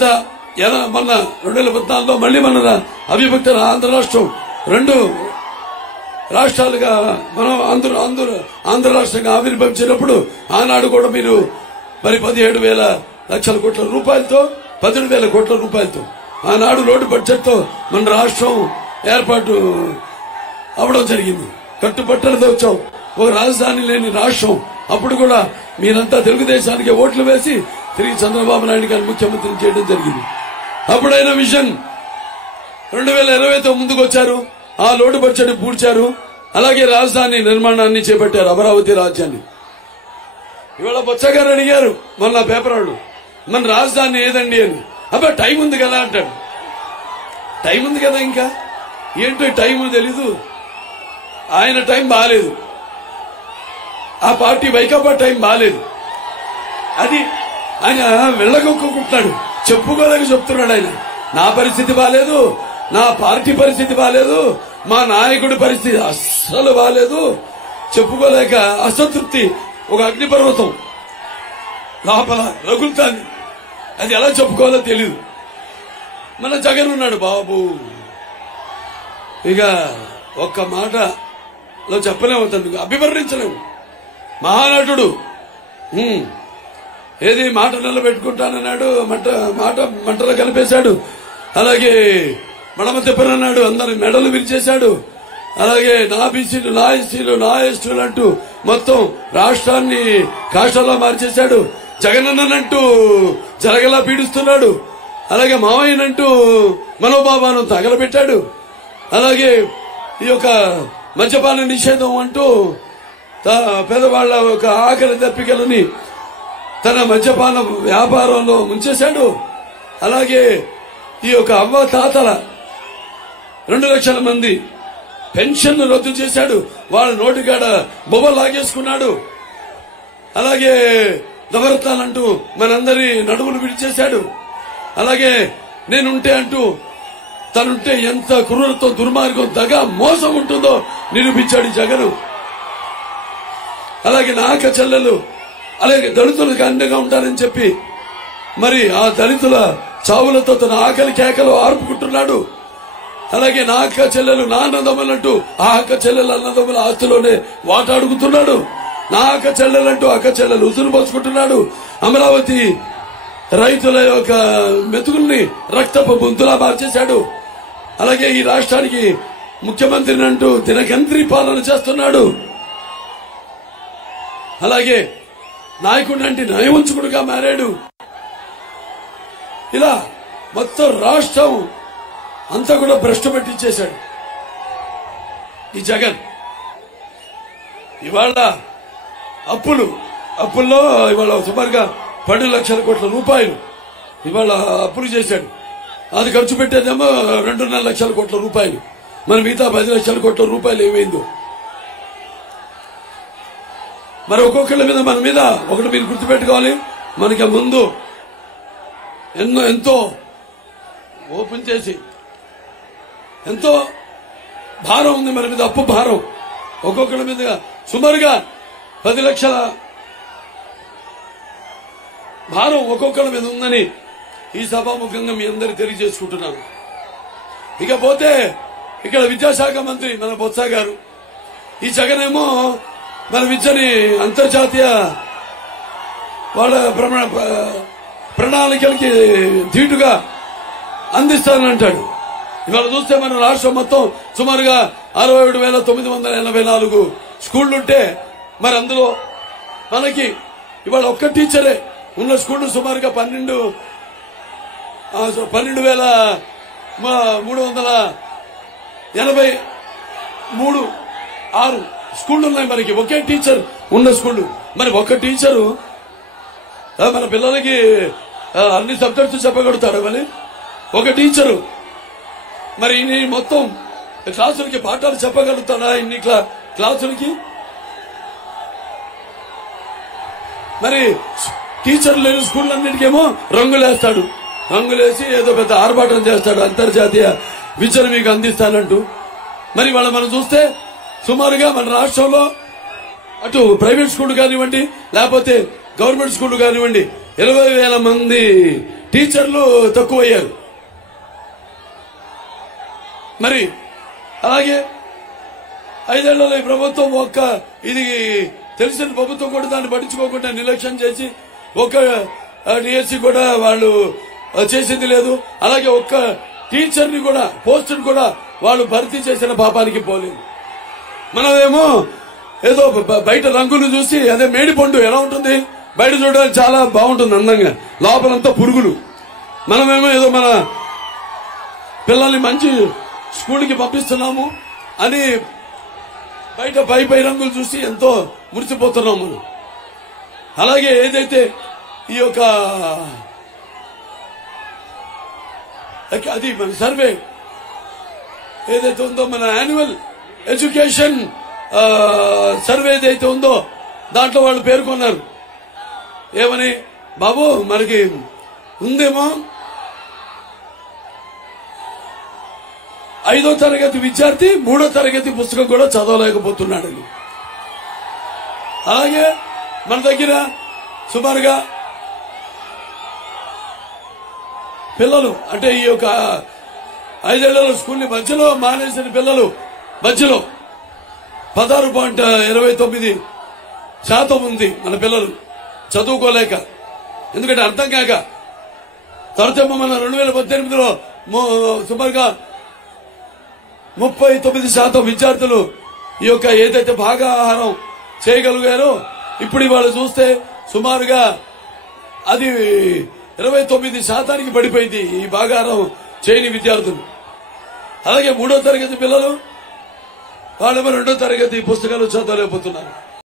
తర్వాత మొన్న 2014లో మళ్లీ మన అవిభక్త ఆంధ్ర రాష్ట్రం 2 రాష్ట్రాలుగా మనం ఆంధ్ర రాష్ట్రంగా ఆవిర్భవించినప్పుడు ఆనాడు కూడా మీరు మరి 17,000 లక్షల కోట్ల రూపాయలతో 18,000 కోట్ల రూపాయలతో ఆనాడు లోటు బడ్జెట్ తో మన రాష్ట్రం ఏర్పాటు అవడం జరిగింది. కట్టుబట్టలతో వచ్చాం, ఒక రాజధాని లేని రాష్ట్రం. అప్పుడు కూడా మీరంతా తెలుగుదేశానికి ఓట్లు వేసి తిరిగి చంద్రబాబు నాయుడు గారిని ముఖ్యమంత్రిని చేయడం జరిగింది. అప్పుడైన విజన్ 2020తో ముందుకు వచ్చారు, ఆ లోటు బడ్జెట్ పూడ్చారు. అలాగే రాజధాని నిర్మాణాన్ని చేపట్టారు, అమరావతి రాజ్యాన్ని. ఇవాళ బొత్సగారు అడిగారు మొన్న పేపర్ వాళ్ళు, మన రాజధాని ఏదండి అని. అబ్బా టైం ఉంది కదా అంటాడు. టైం ఉంది కదా, ఇంకా ఏంటో టైం తెలీదు. ఆయన టైం బాగాలేదు, ఆ పార్టీ వైకాపా టైం బాగాలేదు. అది ఆయన వెళ్ళగొక్కుంటున్నాడు, చెప్పుకోలేక చెప్తున్నాడు. ఆయన నా పరిస్థితి బాగాలేదు, నా పార్టీ పరిస్థితి బాగాలేదు, మా నాయకుడి పరిస్థితి అస్సలు బాగాలేదు, చెప్పుకోలేక అసంతృప్తి ఒక అగ్నిపర్వతం లోపల రగులుతాంది. అది ఎలా చెప్పుకోవాలో తెలియదు. మన జగన్ ఉన్నాడు బాబు, ఇక ఒక్క మాటలో చెప్పలేము, తనకు అభివర్ణించలేము. మహానటుడు ఏది మాట నిలబెట్టుకుంటానన్నాడు, మంటలో కలిపేశాడు. అలాగే మడమ తిప్పనన్నాడు, అందరి మెడలు విరిచేశాడు. అలాగే నా బీసీలు, నా ఎస్సీలు, నా ఎస్టీలు అంటూ మొత్తం రాష్ట్రాన్ని కాష్టంలా మార్చేశాడు. జగనన్నంటూ జరగలా పీడిస్తున్నాడు. అలాగే మావయ్యనంటూ మనోభావాలను తగలబెట్టాడు. అలాగే ఈ యొక్క మద్యపాన నిషేధం అంటూ పేదవాళ్ల ఒక ఆకలి దప్పికలని తన మద్యపాన వ్యాపారంలో ముంచేశాడు. అలాగే ఈ యొక్క అవ్వ తాతల 2 లక్షల మంది పెన్షన్లు రద్దు చేశాడు, వాళ్ళ నోటికాడ బొబ్బ లాగేసుకున్నాడు. అలాగే నవరత్నాలంటూ మనందరి నడుములు విడిచేశాడు. అలాగే నేనుంటే అంటూ తనుంటే ఎంత క్రూరత్వం, దుర్మార్గం, దగ, మోసం ఉంటుందో నిరూపించాడు జగన్. అలాగే నా అక్క చెల్లెలు, అలాగే దళితులకు అండగా ఉంటానని చెప్పి మరి ఆ దళితుల చావులతో తన ఆకలి కేకలు ఆర్పుకుంటున్నాడు. అలాగే నా అక్క చెల్లెలు, నా అన్నదమ్ములంటూ ఆ అక్క చెల్లెలు అన్నదమ్ముల ఆస్తిలోనే వాటాడుకుతున్నాడు. నా అక్క చెల్లెలంటూ అక్క చెల్లెలు ఉసురు పోసుకుంటున్నాడు. అమరావతి రైతుల యొక్క మెతుకుల్ని రక్తపు బొంతులా మార్చేశాడు. అలాగే ఈ రాష్ట్రానికి ముఖ్యమంత్రిని అంటూ దినగంత్రి పాలన చేస్తున్నాడు. అలాగే నాయకుడిని అంటే నయవంచుకుడుగా మారాడు. ఇలా మొత్తం రాష్ట్రం అంతా కూడా భ్రష్టు పట్టించేశాడు ఈ జగన్. ఇవాళ అప్పుల్లో ఇవాళ సుమారుగా 12 లక్షల కోట్ల రూపాయలు ఇవాళ అప్పులు చేశాడు. అది ఖర్చు పెట్టేదేమో 2.5 లక్షల కోట్ల రూపాయలు. మన మిగతా 10 లక్షల కోట్ల రూపాయలు ఏమైందో మరి ఒక్కొక్కళ్ళ మీద మన మీద ఒకటి మీరు గుర్తుపెట్టుకోవాలి. మనకి ముందు ఎంతో ఓపెన్ చేసి ఎంతో భారం ఉంది మన మీద, అప్పు భారం ఒక్కొక్కళ్ళ మీద సుమారుగా 10 లక్షల భారం ఒక్కొక్కళ్ళ మీద ఉందని ఈ సభాముఖంగా మీ అందరూ తెలియజేసుకుంటున్నాను. ఇకపోతే ఇక్కడ విద్యాశాఖ మంత్రి మన బొత్స గారు, ఈ జగన్ ఏమో మన విద్యని అంతర్జాతీయ వాళ్ళ ప్రణాళికలకి ధీటుగా అందిస్తానంటాడు. ఇవాళ చూస్తే మన రాష్ట్రం మొత్తం సుమారుగా 67,984 స్కూళ్లుంటే మరి అందులో మనకి ఇవాళ ఒక్క టీచరే ఉన్న స్కూళ్లు సుమారుగా 12,383 స్కూళ్లు ఉన్నాయి మనకి. ఒకే టీచర్ ఉన్న స్కూళ్లు. మరి ఒక్క టీచరు మన పిల్లలకి అన్ని సబ్జెక్ట్స్ చెప్పగలుగుతారు. మరి ఒక టీచరు మరి ఇన్ని మొత్తం క్లాసులకి పాఠాలు చెప్పగలుగుతాడా? ఇన్ని క్లాసులకి మరి టీచర్లు లేని స్కూళ్ళన్నిటికేమో రంగులేస్తాడు. రంగులేసి ఏదో పెద్ద ఆర్భాటం చేస్తాడు, అంతర్జాతీయ విద్యను మీకు అందిస్తానంటూ. మరి వాళ్ళ మనం చూస్తే సుమారుగా మన రాష్ట్రంలో అటు ప్రైవేట్ స్కూల్ కానివ్వండి లేకపోతే గవర్నమెంట్ స్కూల్ కానివ్వండి 20,000 మంది టీచర్లు తక్కువయ్యారు. మరి అలాగే 5 ఏళ్లలో ఈ ప్రభుత్వం ఇది తెలిసిన ప్రభుత్వం కూడా దాన్ని పట్టించుకోకుండా నిర్లక్ష్యం చేసి ఒక్క డిఎస్సి కూడా వాళ్ళు చేసింది లేదు. అలాగే ఒక్క టీచర్ని కూడా పోస్టును కూడా వాళ్ళు భర్తీ చేసిన పాపానికి పోలేదు. మనమేమో ఏదో బయట రంగులు చూసి అదే మేడిపండు ఎలా ఉంటుంది, బయట చూడడానికి చాలా బాగుంటుంది అందంగా, లోపలంతా పురుగులు. మనమేమో ఏదో మన పిల్లల్ని మంచి స్కూల్కి పంపిస్తున్నాము అని బయట పై రంగులు చూసి ఎంతో మురిసిపోతున్నాం మనం. అలాగే ఏదైతే ఈ యొక్క అది మన సర్వే ఏదైతే ఉందో, మన యాన్యువల్ ఎడ్యుకేషన్ సర్వే ఏదైతే ఉందో దాంట్లో వాళ్ళు పేర్కొన్నారు ఏమని, బాబు మనకి ఉందేమో 5వ తరగతి విద్యార్థి 3వ తరగతి పుస్తకం కూడా చదవలేకపోతున్నాడని. అలాగే మన దగ్గర సుమారుగా పిల్లలు అంటే ఈ యొక్క 5 ఏళ్లలో స్కూల్ని మధ్యలో మానేసిన పిల్లలు మధ్యలో 16.29% ఉంది మన పిల్లలు చదువుకోలేక. ఎందుకంటే అర్థం కాక. తర్వాత మన 2018లో సుమారుగా 39% విద్యార్థులు ఈ యొక్క ఏదైతే భాగాహారం చేయగలిగారో ఇప్పుడు వాళ్ళు చూస్తే సుమారుగా అది 29% పడిపోయింది ఈ భాగాహారం చేయని విద్యార్థులు. అలాగే 3వ తరగతి పిల్లలు వాళ్ళేమో 2వ తరగతి పుస్తకాలు చదవలేకపోతున్నారు.